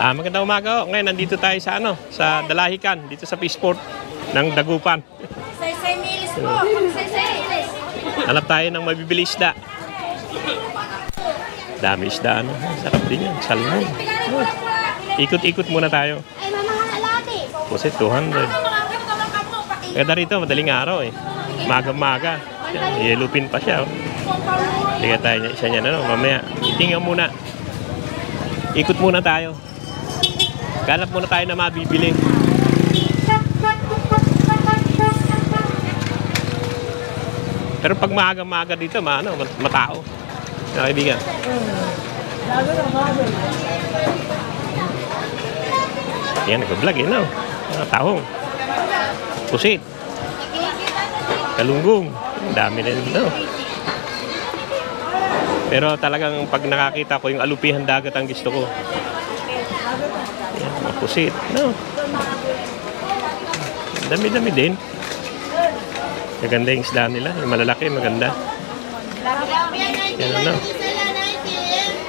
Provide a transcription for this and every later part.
Magandang umaga. Ngayon nandito tayo sa sa Dalahican, dito sa Peaceport ng Dagupan. Say Milis po. Say Milis. Hanap tayo ng mabibili isda. Dami isda, sarap din yan. Salmon. Ikot-ikot muna tayo. Ay, mama nga alati. Pusit, 200. Kaya rito, madaling araw eh. Maga-maga. Yelupin pa siya. Liga tayo niya. Isa niya mamaya. Itingan muna. Ikot muna tayo. Ganap muna tayo na mabibili. Pero pag maaga-maaga dito, matao. Na kaibigan. Yan, nag-vlog yun, tahong. Pusit. Kalunggong. Dami rin, Pero talagang pag nakakita ko yung alupihan dagat ang gusto ko. Yan, mga pusit, Dami-dami din. Maganda yung isda nila. Yung malalaki, maganda. Yan,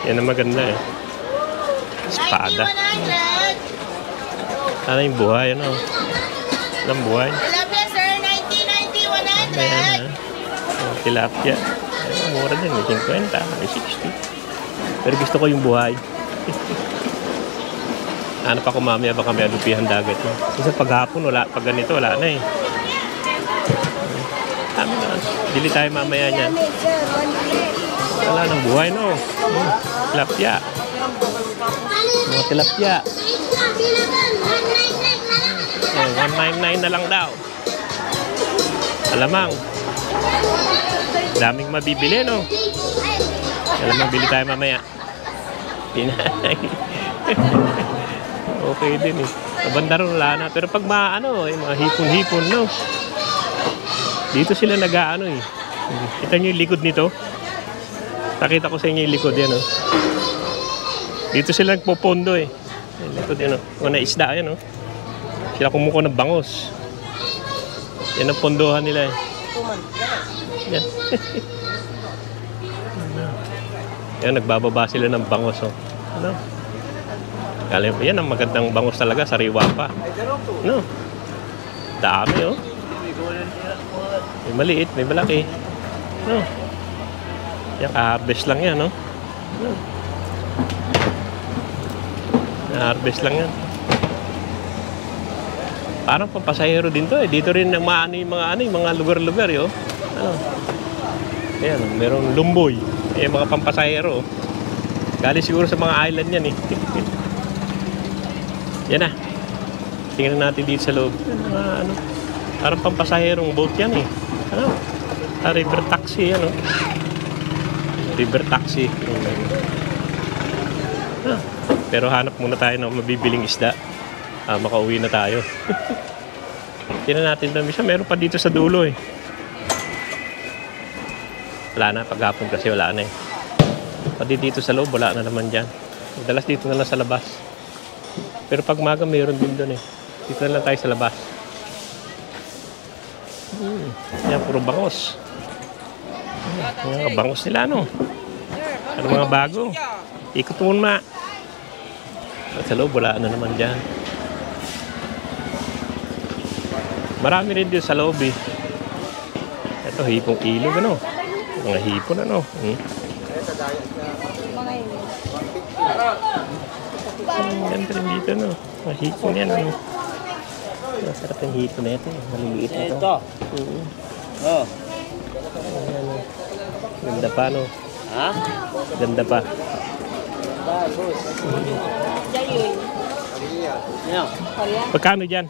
Yan ang maganda, Espada. Ano yung buhay, Anong buhay? Tilapia, sir. 90, 90, 100. Ayan, tilapia. Mura din, may 50, may 60. Pero gusto ko yung buhay. Hanap ako mamaya, baka may alupihan dagat. Kasi paghapon, pag ganito, wala na eh. Dili tayo mamaya niyan. Wala nang buhay, Tilapia. Mga tilapia. 199 na lang daw. Alamang. Daming mabibili, Alamang, bili tayo mamaya. Pinay. Okay din, Kabanda rin wala na. Pero pag mga hipon-hipon, Dito sila Kita nyo yung likod nito? Nakita ko sa inyo yung likod yan, Dito sila nagpopondo, Yung likod yan, Mga isda, yan, Sila kumukuha ng bangos. Yan ang pondohan nila, Yan. Yan, nagbababa sila ng bangos, Yan ang magandang bangos talaga, sariwa pa. Dami, May maliit, may malaki. Yan, harvest lang yan, harvest lang yan. Parang pampasahero din to, Dito rin yung mga lugar-lugar, Ayan, merong lumboy. Mga pampasahero, Galing siguro sa mga island yan, Yan na. Tingnan natin dito sa loob. Parang pampasaherong boat yan, river taxi, River taxi. Pero hanap muna tayo ng mabibiling isda. Makauwi na tayo. Tingnan natin doon. Meron pa dito sa dulo, Wala na. Paghapon kasi wala na, Pati dito sa loob, wala na naman dyan. Madalas dito na lang sa labas. Pero pag maga, mayroon din doon, Dito na lang tayo sa labas. Yan, puro bangos. Mga bangos nila, Ano mga bago? Ikot muna. At sa loob, wala na naman dyan. Marami rin din sa loob, Ito, hipong ilog, Mga hipon, Ganda rin dito, Mga hipon yan, Masarap yung hipon na ito, Maliliit na ito. Ganda pa, Ganda pa. Pagkano dyan?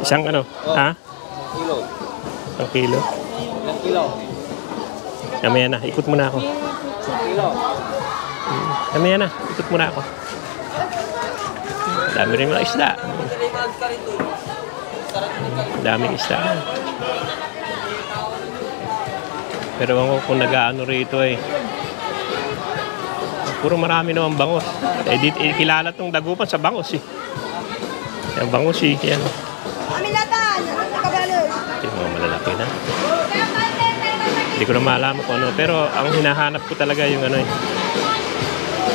Isang Kilo. Isang kilo? Ilang kilo? Kamaya na, ikot muna ako. Kilo. Kamaya na, ikot muna ako. Dami rin mga isda. Daming isda. Pero ako kung nag-aano rito, puro marami naman bangos. Kilala tong Dagupan sa bangos, Yung bangos, yan. Amilatan! Nakabalo! Yung mga malalaki na. Hindi ko na malaman kung ano. Pero ang hinahanap ko talaga yung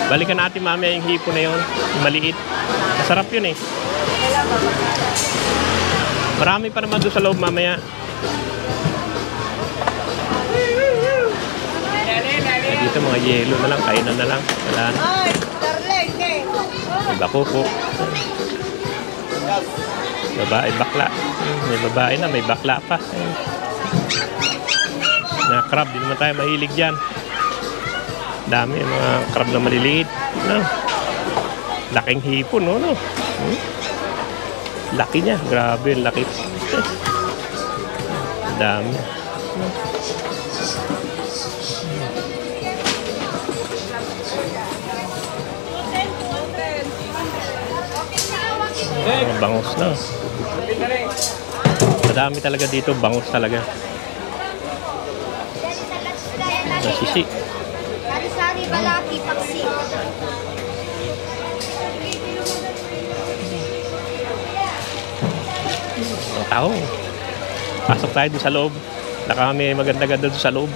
Balikan natin mamaya yung hipon na yun. Yung maliit. Masarap yun eh. Marami pa naman doon sa loob mamaya. Dito mga yelo na lang, kainan na lang. Wala na. Ay, darling, eh. May bakuko. Babae, bakla. May babae na, may bakla pa. Na crab, di naman tayo mahilig dyan. Dami, mga crab na maliliit. No? Laking hipon, no? Laki niya, grabe, laki. Dami. Mga bangus na. Madami talaga dito, bangus talaga. Nasisi. Sari-sari, balaki, paksi. Mga tao. Pasok tayo doon sa loob. Naka may maganda-ganda doon sa loob.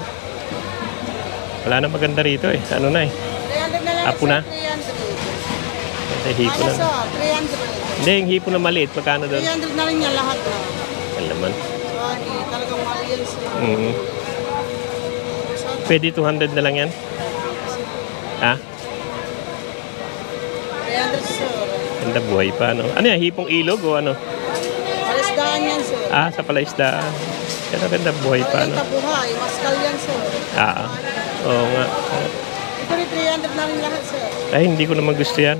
Wala na maganda rito eh. Ano na eh. 300 na lang. Apo na. 300. May hipo na. 300. Hindi, yung hipo na maliit. Magkano doon? 300 na rin niya lahat na. Alam naman. Sorry, talagang mahal yan sir. Pwede 200 na lang yan? Ha? 300 sir. Ganda buhay pa, no? Ano yan? Hipong ilog o ano? Palisdaan yan sir. Ah, sa palaisdaan. Ganda, ganda buhay pa, no? Tabuhay, maskal yan sir. Ah, oo nga. Ito rin 300 na rin lahat sir. Ay, hindi ko naman gusto yan.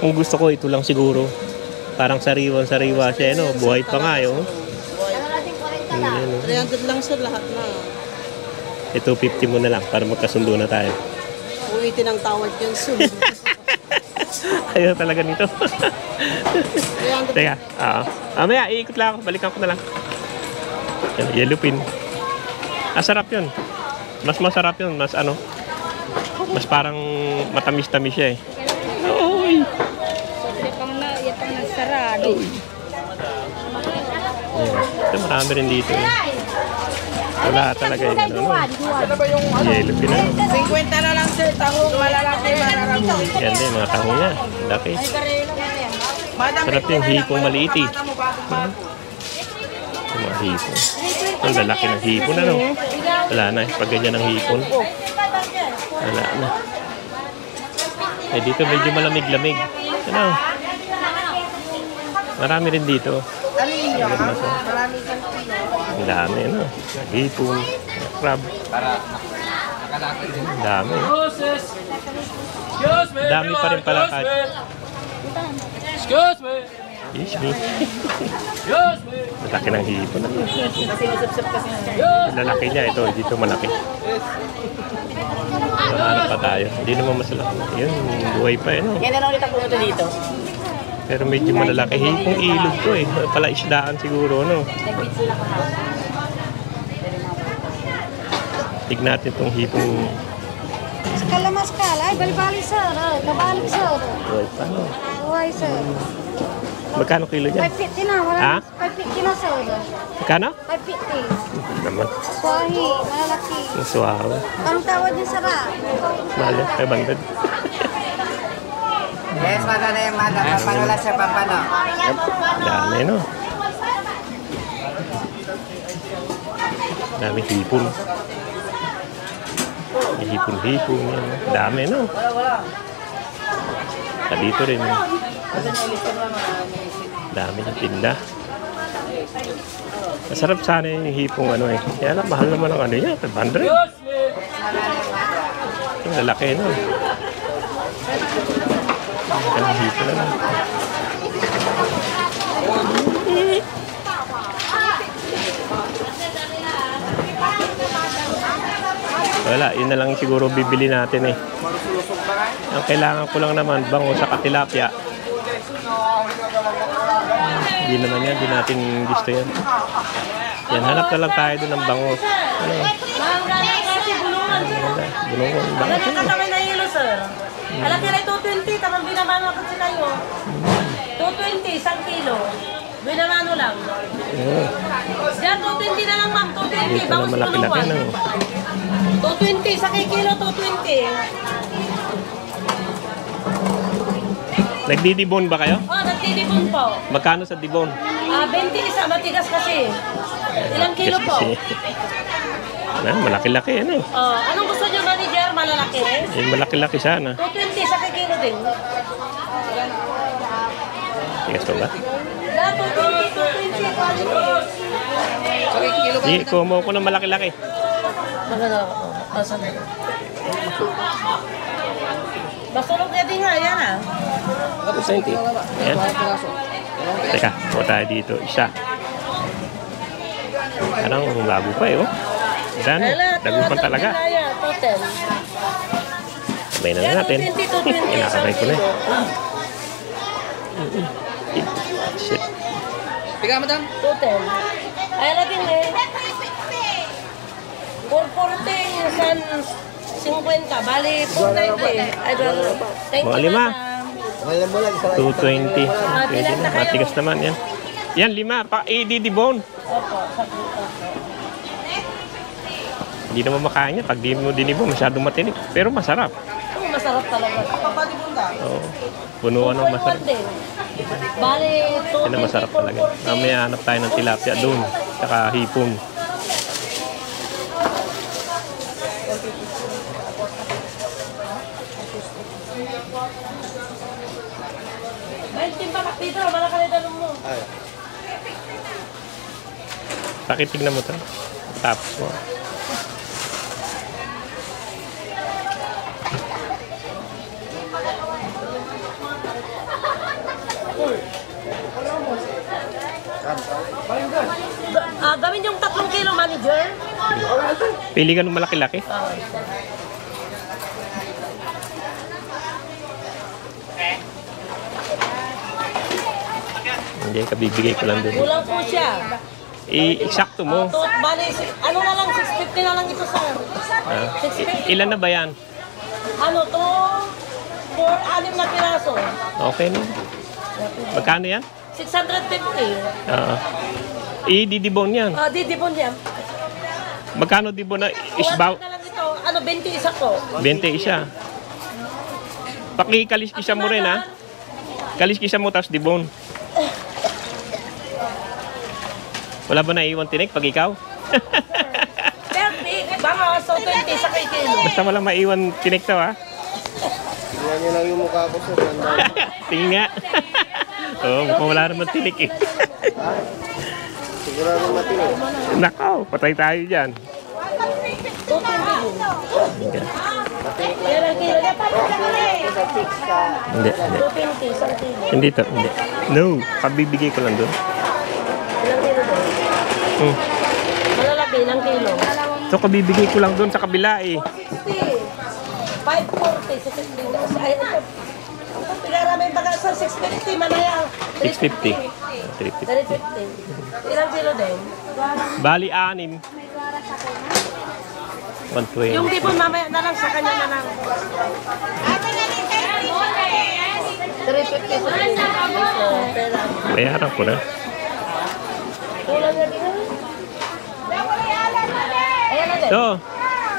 Kung gusto ko, ito lang siguro. Parang sariwan-sariwa siya, no? Buhay pa nga, yun. Ano, 300 lang sir lahat na. ito 50 mo na lang para magkasundo na tayo. Uwitin ang tawad yan sir. Ayaw talaga nito. 300. Teka, mamaya, iikot lang ako. Balikan ko na lang. Yan, yellow pin. Ah, sarap yun. Mas masarap yun. Mas ano, mas parang matamis-tamis siya eh. Oy! Yan pang nagsarado. Ito marami rin dito. Wala talaga yung ano. Yellow pin. 50 na lang sir, tahong malalaki mararami. Yan din, mga taho niya. Laki. Sarap yung hipong maliit eh. Yung mga hipon. Ang lalaki ng hipon, ano? Wala na eh. Pag ganyan ang hipon. Wala na. Eh dito medyo malamig-lamig. Ano? Marami rin dito. Ang dami, ano? Hipon, crab. Ang dami. Dami pa rin pala kahit. Excuse me. Excuse me. Excuse me. Malaki ng hipon. Lalaki niya ito, dito malaki. Ano pa tayo? Hindi naman masalaki. Yun, buhay pa eh, no? Kailan ulit ang pumunta dito? Pero medyo malalaki. Hipong ilog to eh. Pala isdaan siguro, no? Tignan natin itong hipong Skala maskala, ay bali-bali sir. Kabalik sir. buhay pa, no? Uy sir. Magkano kilo dyan? 550 na, wala. Ha? 550 na sir. Magkano? 550. Naman. Swahi, malalaki. Ang suwawa. Ang tawad niya sara. Mahal yan. 500. Yes, madam, papanula sa papano. Dami, no? Dami hipon. May hipon-hipon. Yan. Dami, no? Dito rin. Dami ng tinda. Masarap sana yung hipong ano eh. Kaya lang, mahal naman ang ano niya. 500. Yung lalaki, no? Ang hipon na lang. Wala, yun na lang siguro bibili natin eh. Ang kailangan ko lang naman, bango sa tilapia. Hindi naman yan, hindi natin gusto yan. Yan, hanap na lang tayo doon ng bangos. Ano? Bulungan, bangos. Alam ka kami na hilo, sir. Alam nila 220, tamang binamano ako sa kayo. 220, 1 kilo. Binamano lang. Diyan, 220 na lang, ma'am. 220, Dito na bangus malaki-laki bulungan. na. 220, 1 kilo, 220. Nagdidibon ba kayo? Oh, nagtitipon po. Magkano sa dibon? 20 isa, matigas kasi. Ilang kilo po? Malaki-laki ano. Oh, anong gusto nyo, manager? Malalaki? Malaki-laki sana. 220 sa kilo din. Tigas pa ba? Lahat 220 quality. Sige, kumo ko ng malaki-laki. Maganda ako. Asan na? Basulog ka din nga, yan ah. 20. Ayan. Teka, po tayo dito. Isa. Anong bago pa eh, oh. Dan, dago pa talaga. Total. Sabay na natin. Kinakabay ko na eh. Shit. Piga, madam. Total. Ay, laging eh. 440 san 50. Bali, 490. Ay, thank Mga you, lima. madam. 220. Pwede na. Matigas naman yan. Yan, 5. Pa-ididibon. Opo, Hindi naman makain yan. Pag di mo dinibon, masyadong matinik. Pero masarap. oh, masarap talaga. Oo. Punuan ng masarap. Bali, Yan ang masarap talaga. Mamaya hanap tayo ng tilapia doon. Tsaka hipon. Dito, malakalitan mo. Bakit tignan mo ito? Tapos mo. Gawin yung 3 kilo, manager. Pili ka ng malaki-laki. Hindi, kabibigay ko lang doon. Kulang po siya. Eksakto mo. Bali, ano na lang, 650 na lang ito, sir. Ilan na ba yan? Ano to? 4-6 na piraso. Okay na. Magkano yan? 650. Didibon yan. Didibon yan. Magkano dibon na isbaw? Na lang ito. Ano, 20 isa ko. 20 isa. Pakikaliskisa mo rin ha. Kaliskisa mo tapos dibon. Wala ba naiwan tinik pag ikaw? Perfect. Baka so 20 sa kay kilo. Basta walang maiwan tinik to ha. Tingnan niyo lang yung mukha ko sa ganda. Tingin nga. Oo, mukhang wala naman tinik eh. Sigurado matinig. Nakaw, patay tayo dyan. 220 din. Yan ang kilo. Hindi, hindi. 220 isang kilo. Hindi to, hindi. No, pabibigay ko lang doon. Ilang kilo doon? Malalaki, ilang kilo? So, kabibigay ko lang doon sa kabila eh. 540 sa 650. Ay, ito. Pinarami baga sa 650 manaya. 650. 350. 350. Ilang kilo din? Bali, 6. 120. Yung dipon mamaya na lang sa kanya na lang. 350 sa pera. Bayaran ko na. Kulang na din. Ayan na din. So,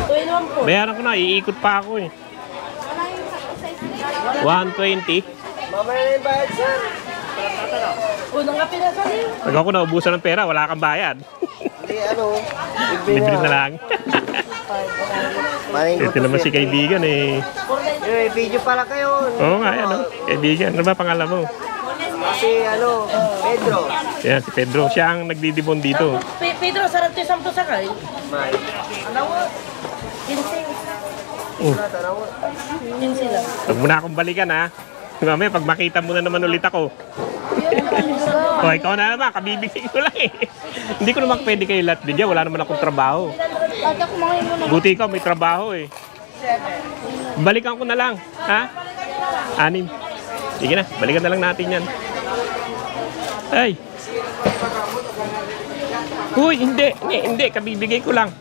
2 in 1 po. bayaran ko na. Iikot pa ako eh. 120. Mamaya na yung bayad, sir. Unang nga pinasa din. Pag ako naubusan ng pera, wala kang bayad. Hindi, ano. Libre na lang. Ito naman si kaibigan eh. Video pala kayo. Oo nga, yan oh. Kaibigan. Ano ba pangalan mo? Si, Pedro. Yan, si Pedro. Siya ang nagdidibon dito. Pedro, sarap tayo 10 sakay. May. 15. Oh. 15 lang. Huwag mo na akong balikan ha. Mamaya, pag makita mo na naman ulit ako. O, ikaw na naman. Kabibigay ko lang eh. Hindi ko naman pwede kayo lahat bigyan. Wala naman akong trabaho. Buti ikaw, may trabaho eh. Balikan ko na lang. Ha? 6. Sige na, balikan na lang natin yan. Ay. Uy, hindi. Hindi, kabibigay ko lang.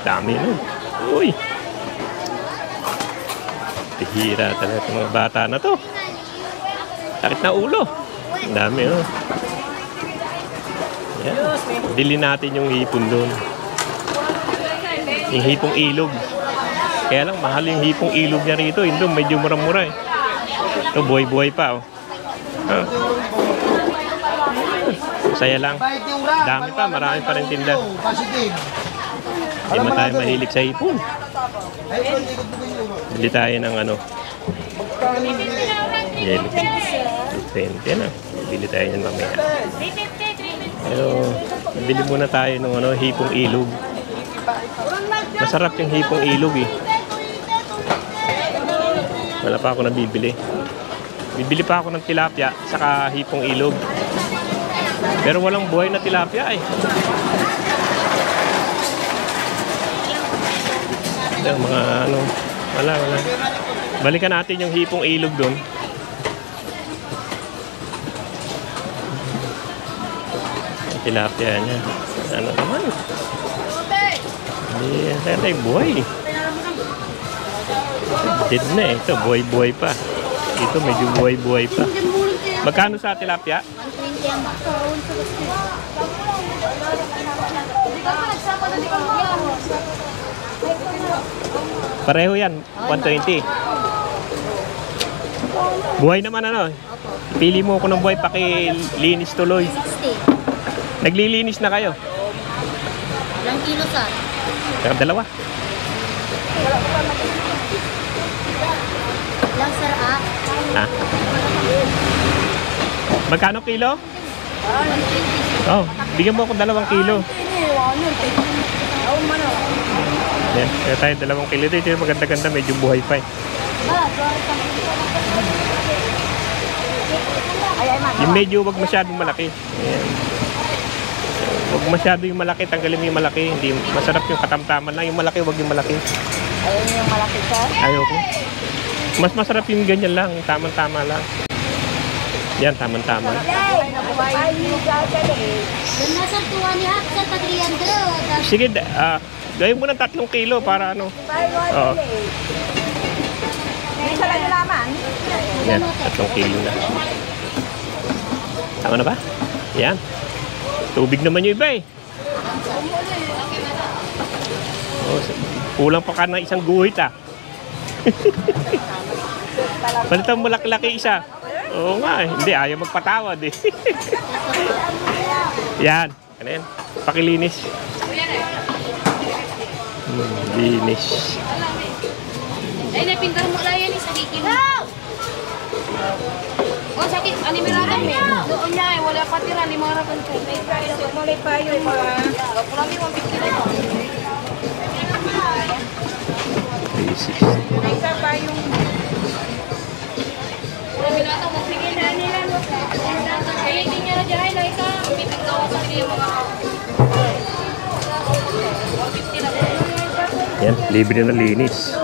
Dami nun. Uy. Tihira talaga itong mga bata na to. Sakit na ulo. Ang dami, oh. Yan. Dili natin yung hipon doon. Yung hipong ilog. Kaya lang, mahal yung hipong ilog niya rito. Yung doon, medyo mura-mura eh. Ito, buhay-buhay pa oh. Oh. Saya lang. Dami pa, marami pa rin tinda. Hindi mo tayo mahilig sa hipon. Bili tayo ng ano. Yellow. 20 na. Bili tayo yan mamaya. Pero, bili muna tayo ng ano, hipong ilog. Masarap yung hipong ilog eh. Wala pa ako nabibili. Bibili pa ako ng tilapia saka hipong ilog. Pero walang buhay na tilapia eh. Yung mga ano, wala. Balikan natin yung hipong ilog doon. Yung tilapia niya. Ano naman? Hindi, tayo buhay. Dead na eh. Ito, buhay-buhay pa. Ito, medyo buhay-buhay pa. Magkano sa tilapia? 120 ang bakon. Pareho yan, 120. Buhay naman ano? Pili mo ko ng buhay, pakilinis tuloy. 60. Naglilinis na kayo? Ilang kilo sa? Dalawa. Ilang sir Ha? Magkano kilo? Oh, bigyan mo ako 2 kilo. Yan, kaya tayo 2 kilo. Ito yung maganda-ganda, medyo buhay pa eh. Yung medyo wag masyadong malaki. Ayan. Wag masyado yung malaki, tanggalin mo yung malaki. Hindi, masarap yung katamtaman lang. Yung malaki, wag yung malaki. Ayun yung malaki sir? Ayoko. Mas masarap yung ganyan lang, tamang-tama lang. Yan, tamang-tama. Doon na sir, tuwa ni Hap sir, pag 300. Sige, gawin mo ng 3 kilo para ano. Oo. Isa lang yung laman. Yan, 3 kilo na. Tama na ba? Yan. Tubig naman yung iba eh. Oh, kulang pa ka ng isang guhit ah. Balitan mo laki-laki isa. Oo nga eh. Hindi, ayaw magpatawad eh. Yan. Ano yan? Pakilinis. Linis. Ay, napintar mo lang yan, isa kikin. Oh, sakit. Animirada mo. Doon niya eh. Wala pa tira. Limara ko ito. May pa yun. Kurami 150 na. 360. Isa pa yung... Kurami na ito. Sige na nila. Kaya hindi niya na dyan. Laika. Bitin daw sa kanya yung mga... 150 na. Yan, libre na linis.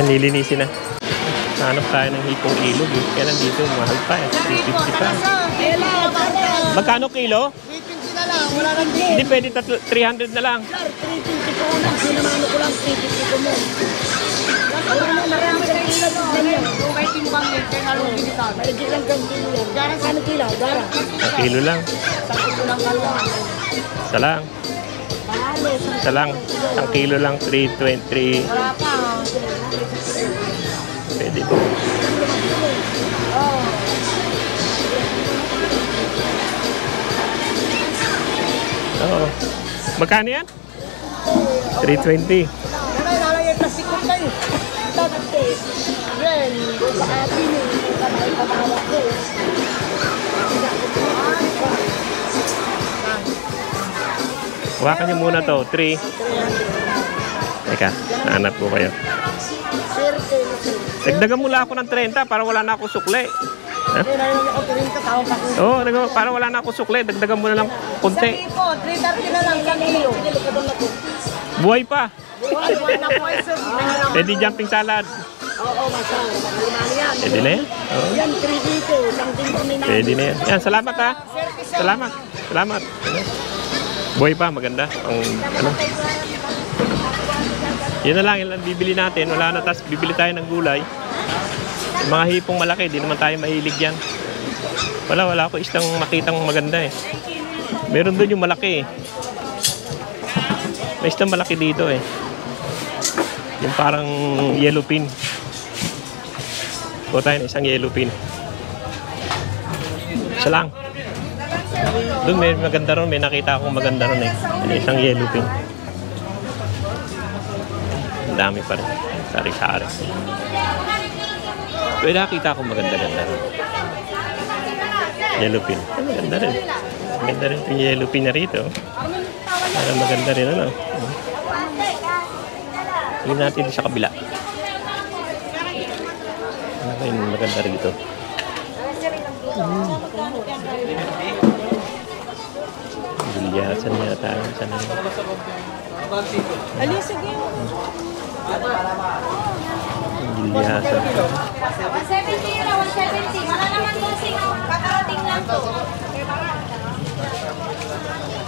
Yan, lilinisin na. Hanap tayo ng hipong ilog. Eh. Kaya nandito, mahal pa eh. 350 pa. Magkano kilo? 350 na lang, wala nang din. Hindi pwede 300 na lang. 350 ko lang, sinamano ko lang 350 ko mo. Marami sa kilo ganyan. Kung kahit timbang yun, kaya nalong ginitan. Maligit lang kang kilo yan. Garang sa anong kilo? Garang. Ang kilo lang. Sa kilo lang kalawang. Isa lang. Isa lang. Ang kilo lang, 323. Wala pa. Pwede po. Oo. Magkano yan? 320. Kaya nalagay kasi ko tayo. Tatante. Yan. Ati niyo. Kamay pamawak ko. Hawakan niyo muna to. 3. Teka, nahanap ko kayo. Dagdagan mula ako ng 30 para wala na ako sukle. Ha? Oo, para wala na ako sukle. Dagdagan mo na lang konti. Sabi po, 330 na lang sa kilo. Buhay pa. Buhay na po ay sir. Pwede jumping salad. Oo, masal. Malimani yan. Pwede na yan. Oo. Yan, 3 dito. Isang din kami na. Pwede na yan. Yan, salamat ha. Salamat. Salamat. Ano? Buhay pa, maganda. Ang, ano? Yun na lang, yun lang bibili natin. Wala na, tas bibili tayo ng gulay. Yung mga hipong malaki, di naman tayo mahilig yan. Wala ako isang makitang maganda eh. Meron doon yung malaki eh. May isang malaki dito eh. Yung parang yellow pin. Kuha tayo ng isang yellow pin. Isa lang. Doon may maganda ron, may nakita akong maganda ron eh. Isang yellow pin. Ang dami pa rin. Sari-sari. May nakita akong maganda-ganda ron. Yellow pin. Maganda rin. Maganda rin yung yellow pin na rito. Parang maganda rin ano. Tingnan natin sa kabila. Ano ba yung maganda rito? Gulyasan yata. Sana yun. Alis, sige. Gulyasan. 170 na, 170. Wala naman po singaw. Kakarating lang to.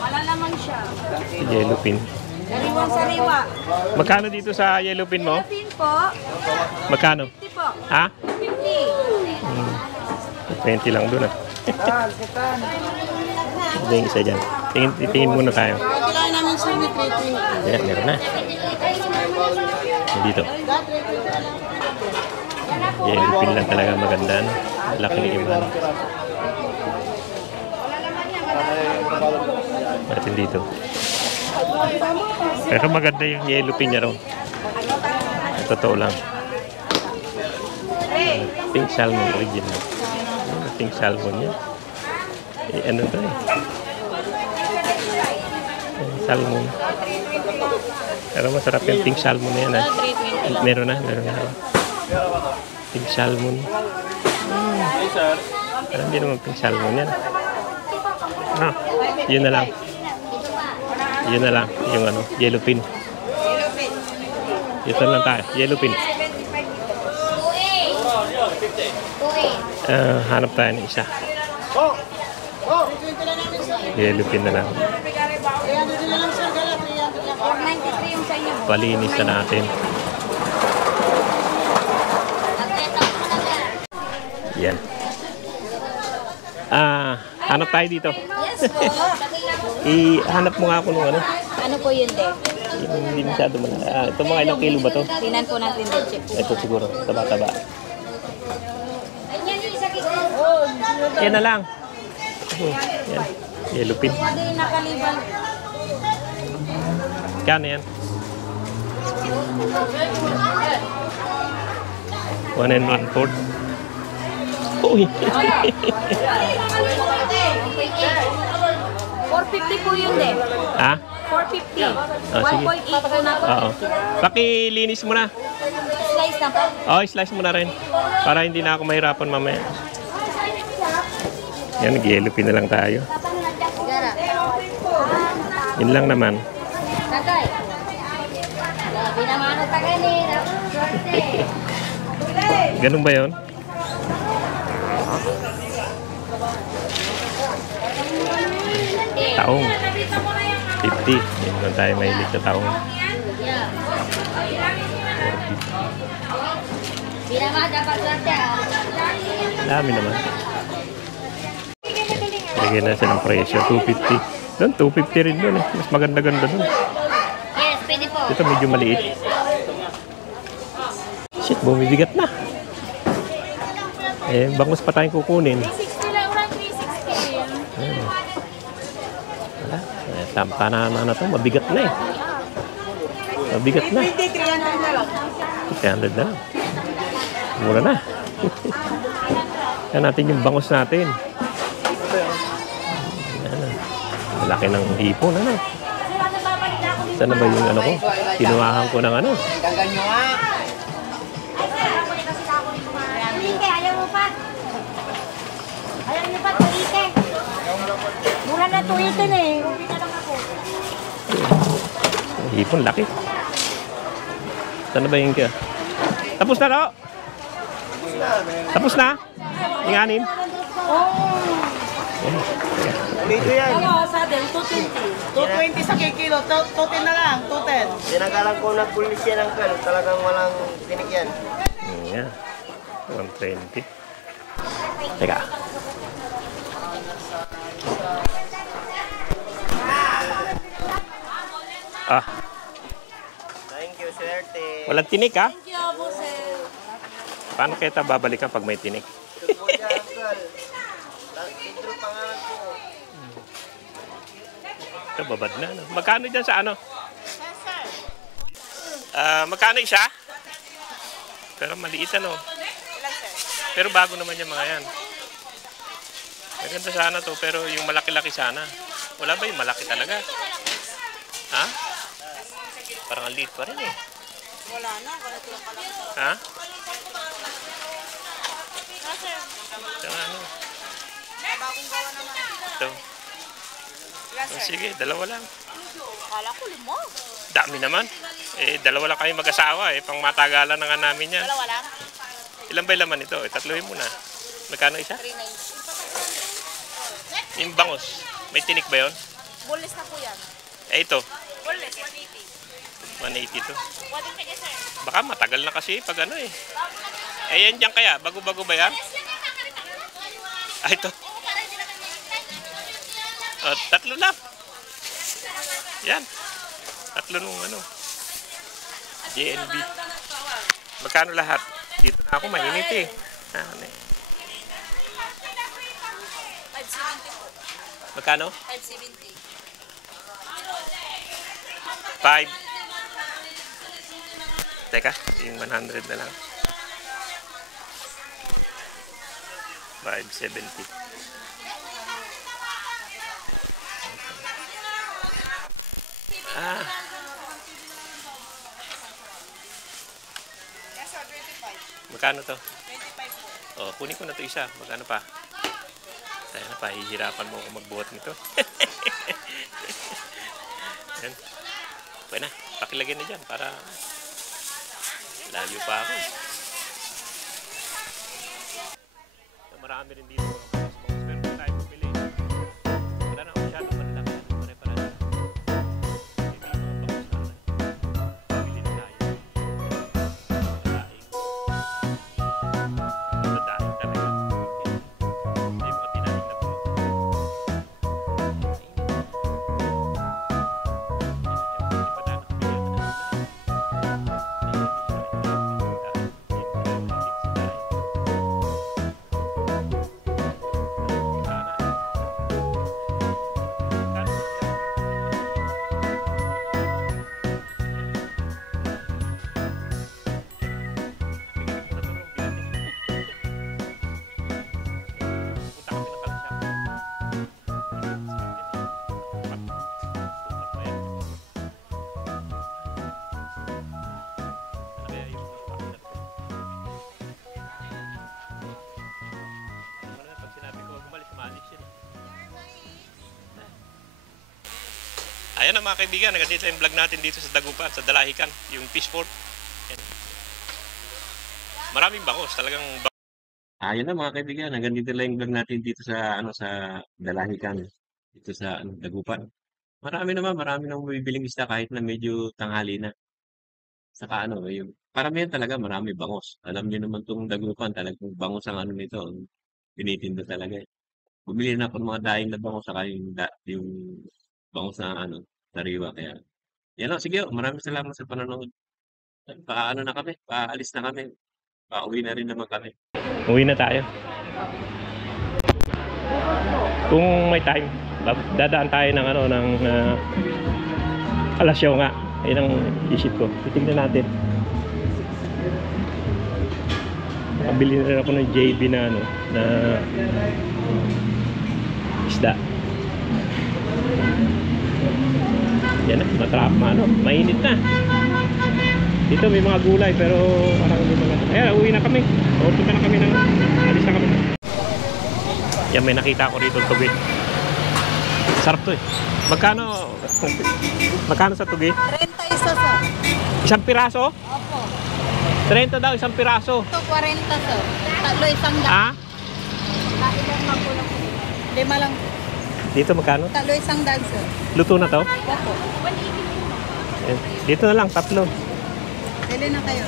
Wala naman siya. Yellow pin. Sariwa. Magkano dito sa yellow pin mo? Pin po. Magkano? 50 po. Ha? 50. 20 lang doon ah. Ito yung isa dyan. Tingin muna tayo. Kailangan namin siya ni 320. Ayan, meron na. Dito. Yellow pin lang talaga maganda. No? Laking iba. Natin dito. Pero maganda yung yellow pin niya raw. Totoo lang. Pink salmon original. Pink salmon niya. Eh, ano to eh? Salmon. Pero masarap yung pink salmon na yan. Ah. Meron na. Pink salmon. Pero hindi naman pink salmon yan. Ah, yun na lang. Yun na lang. Yung ano, yellow pin. Ito lang tayo. Yellow pin. Hanap tayo ng isa. Yellow pin na lang. 493 yung sa inyo. Palinis na natin. Yan. Hanap tayo dito. Yes po. Ihanap mo nga ako nung ano. Ano po yun, de? Hindi masyado malala. Ito mga ilang kilo ba to? Tinan po natin din, chip. Ito siguro. Taba-taba. Yan na lang. Yan. Yellow pin. Pwede yung nakaliban. Kano yan? 1 and 1/4. Uy! 450 po yun, de. Ha? 450. Sige. 1.8 po na po. Oo. Pakilinis mo na. Slice na po. Slice mo na rin. Para hindi na ako mahirapan mamaya. Yan, nag-yellow pin na lang tayo. Gara. Yun lang naman. Tatay. Binamano ka ganin. Ganun ba yun? Taong. 50. Yan lang tayo mahilig sa taong. Binamano dapat latte. Dami naman. Lagyan na siya ng presyo. 250. Doon, 250 rin doon eh. Mas maganda-ganda doon. Yes, pwede po. Ito medyo maliit. Shit, bumibigat na. Bangus pa tayong kukunin. 360 lang, 360. Wala. Tampa na to. Mabigat na eh. Mabigat na. 300 na lang. Mura na. Yan natin yung bangus natin. Malaki ng hipon, ano? Saan na ba yung ano ko? Kinuhahan ko ng ano? Tulike, ayaw mo pa. Ayaw niyo pa, tulike. Mura na tulike na eh. Hipon, laki. Saan na ba yung kaya? Tapos na, no? Tapos na? Yung anin? Dito yan. Oo, sa atin, 220. 220 sa kikilo, 210 na lang, 210. Sinagalang ko nagpulis yan ang kal, talagang walang tinik yan. Yan. 120. Teka. Ah, Thank you, swerte. walang tinik ha? Thank you, bossel. Paano kita babalikan pag may tinik? Tupo dyan, kal. Intro pangalan ko. Ito, babad na. No? Magkano dyan sa ano? Magkano isa? Pero maliit ano. Pero bago naman yung mga yan. Maganda sana to, pero yung malaki-laki sana. Wala ba yung malaki talaga? Ha? Parang ang liit pa rin eh. Wala na, ganito lang kalaki. Ha? Ito nga, ano. Bagong gawa naman. Ito. Oh, sige, dalawa lang. Kala ko 5. Dami naman. Eh, dalawa lang kayo mag-asawa eh. Pang matagalan na nga namin yan. Dalawa lang? Ilan ba yung laman ito? Tatluhin mo na. Magkano isa? 390. Yung bangus. May tinik ba yun? Bullis na po yan. Eh, ito. Bullis, 180. 180 to. Wading kanya, sir. Baka matagal na kasi pag ano eh. Eh, yan dyan kaya? Bago-bago ba yan? Ah, ito. Oh, tatlo lang. Yan. Tatlo nung ano. JNB. Magkano lahat? Dito na ako, mainit eh. Ah, ano eh. 570 po. Magkano? 570. 5. Teka, yung 100 na lang. 570. Ah. Magkano to? 25 po. Oh, kunin ko na to isa. Magkano pa? Tayo na, pahihirapan mo ako magbuhat nito. Yan. Okay na, pakilagay na dyan para layo pa ako. Marami rin dito. Pero kung tayo pumili, wala na masyadong malalaki. Pare-pare na. Hindi mga bangus na lang. Pumili na tayo. Madaing. Madaing talaga. Hindi mga tinahin na po. Ayan na mga kaibigan, nagandito yung vlog natin dito sa Dagupan, sa Dalahican, yung Peaceport. Maraming bangus, talagang bangus. Ayan na mga kaibigan, nagandito lang yung vlog natin dito sa sa Dalahican, dito sa Dagupan. Marami nang mabibiling isda kahit na medyo tanghali na. Saka yung paramihan talaga marami bangus. Alam niyo naman tong Dagupan, talagang bangus ang nito, tinitinda talaga eh. Bumili na ako ng mga daing na bangus, saka yung bangus na sariwa. Kaya, yan lang, sige, maraming salamat sa panonood. Na kami, paalis na kami. Pauwi na rin naman kami. Uwi na tayo. Kung may time, dadaan tayo ng Alasyaw nga. Ayun ang isip ko. Titignan natin. Nakabili na rin ako ng JB na na isda. Yan na, mainit na. Dito may mga gulay pero parang hindi maganda. Ayan, uwi na kami. Punta na kami alis na kami. Yan, may nakita ako rito tugi. Sarap to eh. Magkano sa tugi? 30 isa, sir. Isang piraso? Opo. 30 daw, isang piraso. Ito, 40, sir. Tatlo, isang daan. Ha? Kailan magulang po. Lima lang. Dito magkano? Talo isang dancer. Luto na to? Opo. Ayan. Dito na lang, 3. Bili na kayo.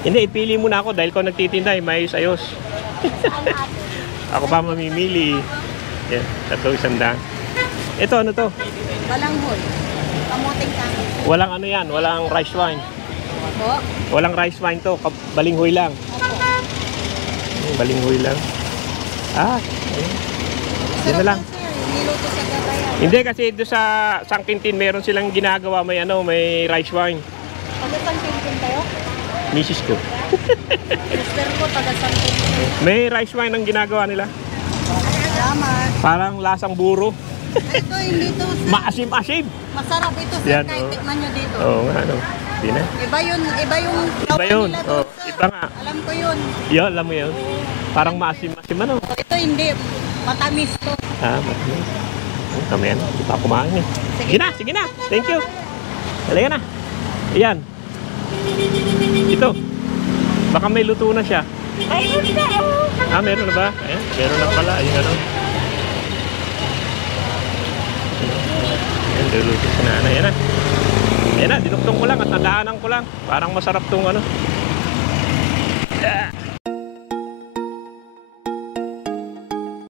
Hindi, ipili muna ako dahil ko nagtitinda, mayos-ayos. Ako pa mamimili. Yan, 300. Ito, ano to? Balanghoy. Kamuting kami. Walang ano yan, walang rice wine. Opo. Walang rice wine to, balinghoy lang. Opo. Balinghoy lang. Ah, ayun. Yan na lang. Sir, niluto sa gabayan. Hindi kasi doon sa Sangkintin meron silang ginagawa, may ano, may rice wine. Ano pang pintin kayo? Misis ko. Mister ko, taga San Pedro. May rice wine ang ginagawa nila. Salamat. Parang lasang buro. Ito, hindi to. Sir. Maasim-asim. Masarap ito, sir. Yan, Kahit oh. tikman nyo dito. Oo nga, ano. Hindi na. Iba yung Iba yun. nila Oh, doon, sir. iba nga. Alam ko yun. Yun, alam mo yun. Parang maasim-asim ano. Ito hindi. Matamis to. Ah, matamis. Kami yan. Hindi pa kumain eh. Sige na, sige na. Thank you. Halika na. Ayan. Ito. Baka may luto na siya. Ayun na, oh. Ah, meron na ba? Ayan, meron na pala. Ayun ano. Ayan, luluto si nanay. Ayan na. Ayan na, dinuktong ko lang at nadaanan ko lang. Parang masarap tong ano. Ah.